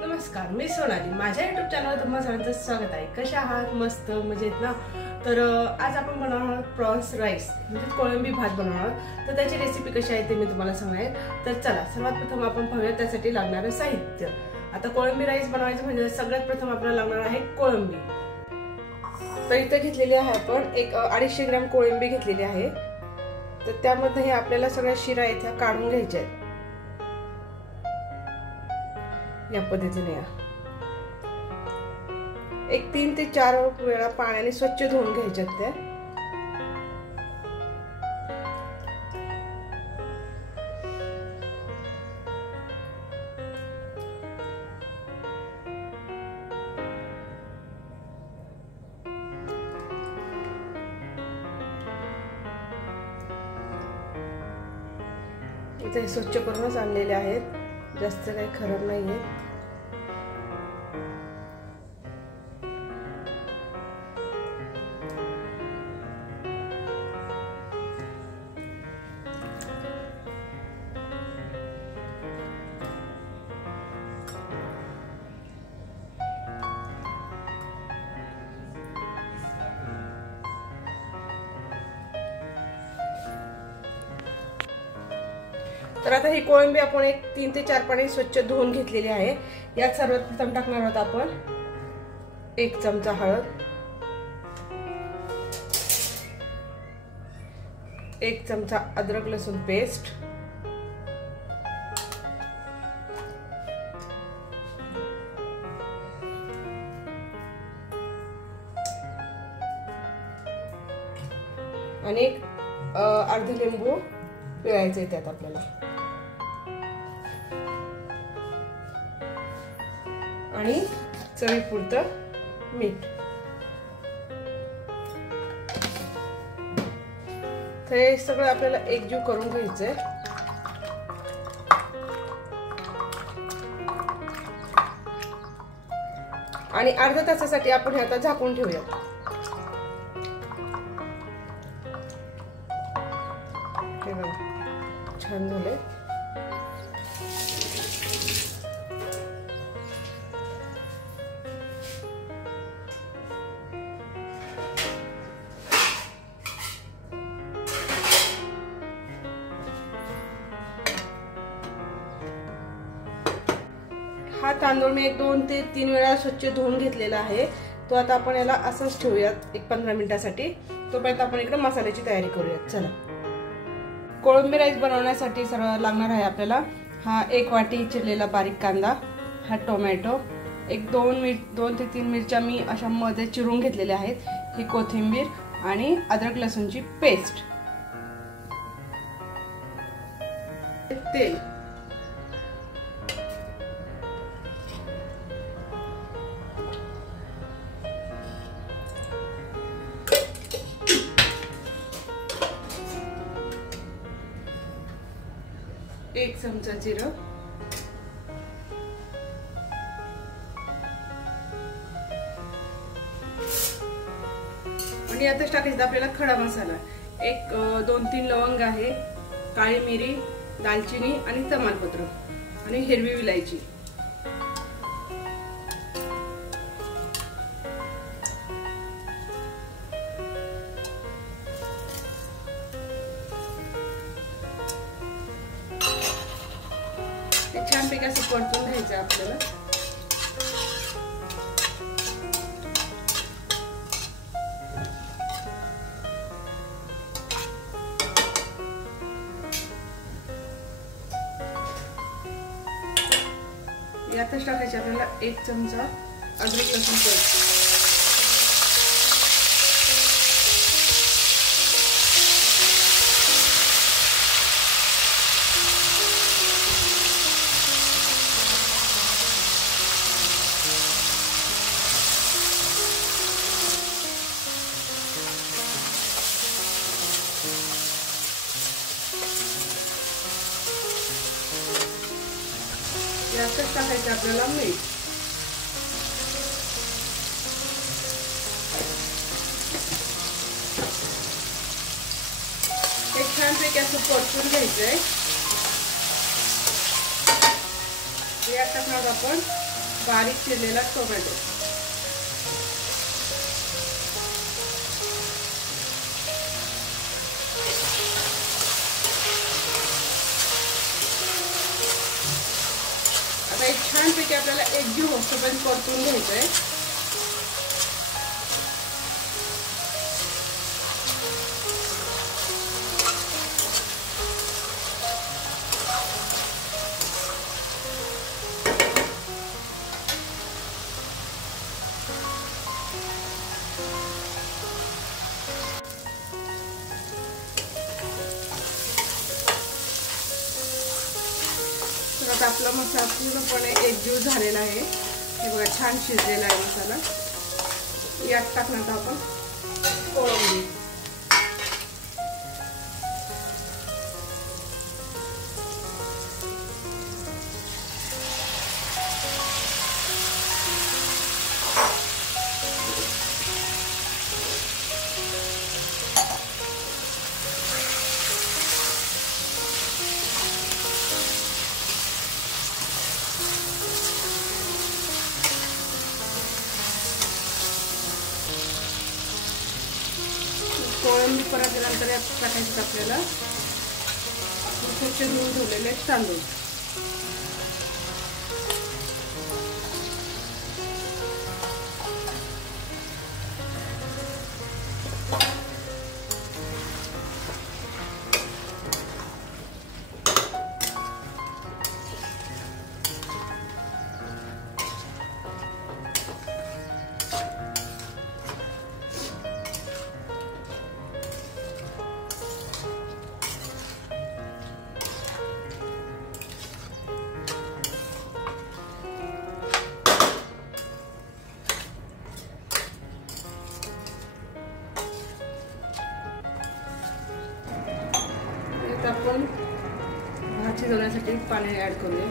नमस्कार, मी सोनाली. माझ्या YouTube चॅनलवर तुम्हा सगळ्यांचं स्वागत आहे. कशा आहात? मस्त मजेत ना? तर आज आपण बनवणार आहोत प्रॉन्स राईस, म्हणजे कोळंबी भात बनवणार आहोत. तर त्याची रेसिपी कशी आहे ते मी तुम्हाला सांगेन. तर चला, सर्वात प्रथम आपण पाहूया त्यासाठी लागणारे साहित्य. आता कोळंबी राईस बनवायचं म्हणजे सगळ्यात प्रथम आपल्याला लागणार आहे कोळंबी. तर इथे घेतलेली आहे आपण एक 250 ग्रॅम कोळंबी घेतलेली आहे. तर त्यामध्ये हे आपल्याला सगळ्या शिरा इथे काढून घ्यायच्या आहेत. या पद्धतीने एक 3 ते 4 वेळा पाण्याने स्वच्छ धुवून घ्यायच्यात त्या. इथे स्वच्छ करूनच आणलेले आहेत, जास्त काही खराब नाहीये. तर आता ही कोळंबी आपण एक 3 ते 4 पाणी स्वच्छ धुवून घेतलेली आहे. यात सर्वात प्रथम टाकणार आहोत आपण 1 चमचा हळद, 1 चमचा अद्रक लसूण पेस्ट, आणि एक अर्धा लिंबू पिळायचे त्यात आपल्याला, आणि चवीपुरतं मीठ. तर हे सगळं आपल्याला एकजीव करून घ्यायचंय. आणि अर्ध्या तासासाठी आपण हे आता झाकून ठेवूया. हे बघा, छान झाले. हा तांदूळ मी 2 ते 3 वेळा स्वच्छ धुवून घेतलेला आहे. तो आता आपण याला असंच ठेवूयात एक 15 मिनिटासाठी. तोपर्यंत आपण इकडे मसाल्याची तयारी करूयात. चला, कोळंबी राईस बनवण्यासाठी सर्व लागणार आहे आपल्याला हा 1 वाटी चिरलेला बारीक कांदा, हा टोमॅटो, एक 2 ते 3 मिरच्या मी अशा मध्ये चिरून घेतलेल्या आहेत, ही कोथिंबीर आणि अद्रक लसूणची पेस्ट, तेल, एक चमचा जिरं, आणि आताच टाकायचं आपल्याला खडा मसाला. एक 2-3 लवंग आहे, काळी मिरी, दालचिनी आणि तमालपत्र, आणि हिरवी विलायची. छानपैकी असं परतून घ्यायचं आपल्याला. यातच टाकायचे आपल्याला 1 चमचा अद्रक लसूण पेस्ट, यातच टाकायचं आपल्याला मीठ. हे छानपैकी असं परतून घ्यायचंय. यात टाकणार आपण बारीक चिरलेला टोमॅटो, आता एक छानपैकी आपल्याला एकजीव होईपर्यंत परतून घ्यायचंय. आता आपला मसाला पूर्णपणे एकजीव झालेला आहे. हे बघा छान शिजलेला आहे मसाला. यात टाकणार आपण कोळंबी. कोळंबी परतल्यानंतर यात टाकायचं आपल्याला स्वच्छ धुवून ठेवलेले तांदूळ. आपण भात शिजवण्यासाठी पाणी ऍड करूया.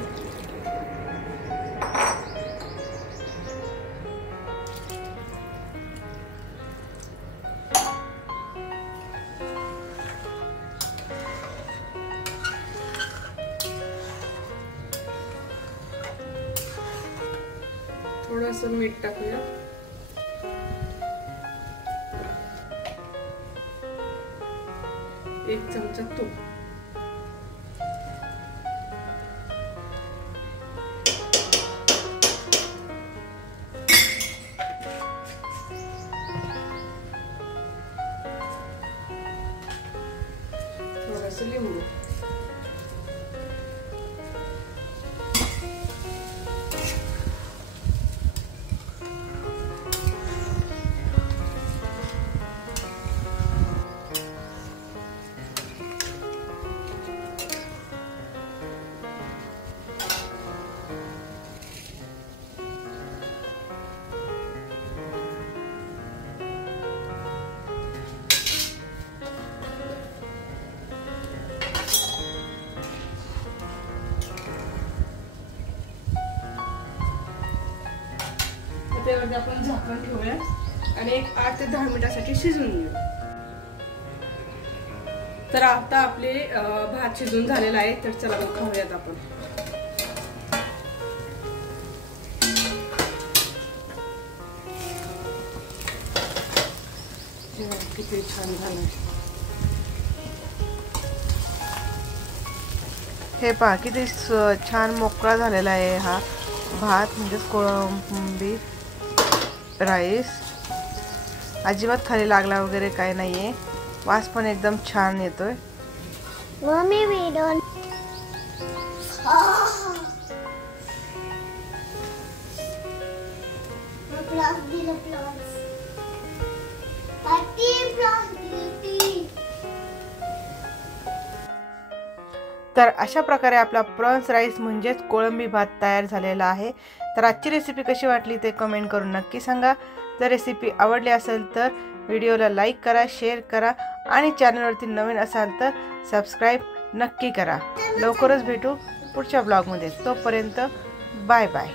थोडंसं मीठ टाकूया. एक चमचा तूप. थोडंसं लिंबू. त्यावरती आपण झाकण ठेवूया आणि एक 8 ते 10 मिनिटांसाठी शिजवून घेऊ. तर आता आपले भात शिजून झालेला आहे. तर चला मग खाऊयात आपण. किती छान झालं. हे पहा किती छान मोकळा झालेला आहे हा भात, म्हणजेच कोळंबी राईस. अजिबात खाली लागला वगैरे काही नाहीये. वास पण एकदम छान येतोय. मम्मी we don't तर अशा प्रकारे आपला प्रॉन्स राईस म्हणजेच कोळंबी भात तयार झालेला आहे. तर आजची रेसिपी कशी वाटली ते कमेंट करून नक्की सांगा. जर रेसिपी आवडली असेल तर व्हिडिओला लाईक करा, शेअर करा आणि चॅनलवरती नवीन असाल तर सबस्क्राईब नक्की करा. लवकरच भेटू पुढच्या ब्लॉगमध्ये. तोपर्यंत बाय बाय.